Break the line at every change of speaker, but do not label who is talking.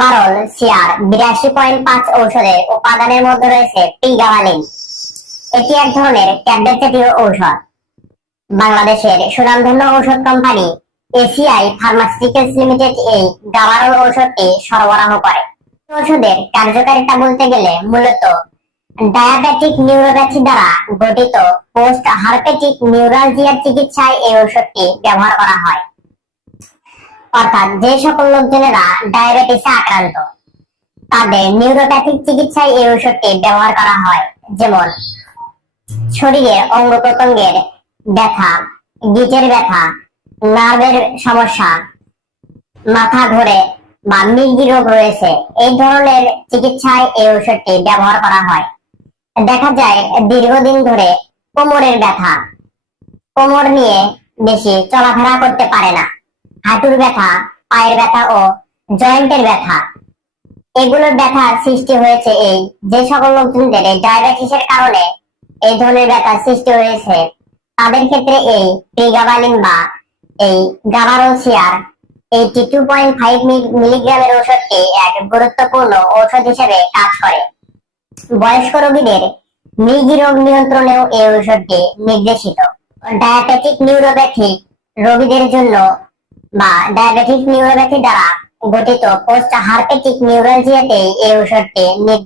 গাবারল সিয়ার বিরাশি পয়েন্ট পাঁচ ঔষধের উপাদানের মধ্যে রয়েছে প্রিগাভালিন এটি এক ধরনের ট্যাবলেট জাতীয় ঔষধ। বাংলাদেশের সুনামধন্য ঔষধ কোম্পানি এসিআই ফার্মাসিউটিক্যালস লিমিটেড এই গাবারল ঔষধটি সরবরাহ করে। ঔষধের কার্যকারিতা বলতে গেলে মূলত ডায়াবেটিক নিউরোপ্যাথি দ্বারা গঠিত পোস্ট হারপেটিক নিউরালজিয়ার চিকিৎসায় এই ঔষধটি ব্যবহার করা হয়। অর্থাৎ যে সকল লোকজনেরা ডায়াবেটিসে আক্রান্ত, তাদের নিউরোপ্যাথিক চিকিৎসায় এই ঔষধটি ব্যবহার করা হয়। যেমন শরীরের অঙ্গ প্রত্যঙ্গের ব্যথা, গিটের ব্যথা, নার্ভের সমস্যা, মাথা ঘোরে বা মির্গি রোগ রয়েছে, এই ধরনের চিকিৎসায় এই ঔষধটি ব্যবহার করা হয়। দেখা যায়, দীর্ঘদিন ধরে কোমরের ব্যথা। কোমর নিয়ে বেশি চলাফেরা করতে পারে না। হাঁটুর ব্যথা, পায়ের ব্যথা ও জয়েন্টের ব্যথা। এগুলোর ব্যথার সৃষ্টি হয়েছে এই যে সকল লোকজনদের এই ডায়াবেটিসের কারণে এই ধরনের ব্যথার সৃষ্টি হয়েছে। তাদের ক্ষেত্রে এই প্রিগাবালিন বা এই গাভারোসিয়ার এইটি টু পয়েন্ট ফাইভ মিলিগ্রামের ঔষধটি এক গুরুত্বপূর্ণ ঔষধ হিসেবে কাজ করে। বয়স্ক রোগীদের মৃগী রোগ নিয়ন্ত্রণেও এই ঔষধটি নির্দেশিত। ডায়াবেটিক নিউরোপ্যাথিক রোগীদের জন্য বা ডায়াবেটিক নিউরোপ্যাথি দ্বারা গঠিত পোস্ট হারপেটিক নিউরালজিয়াতে এই ঔষধটি নির্দেশ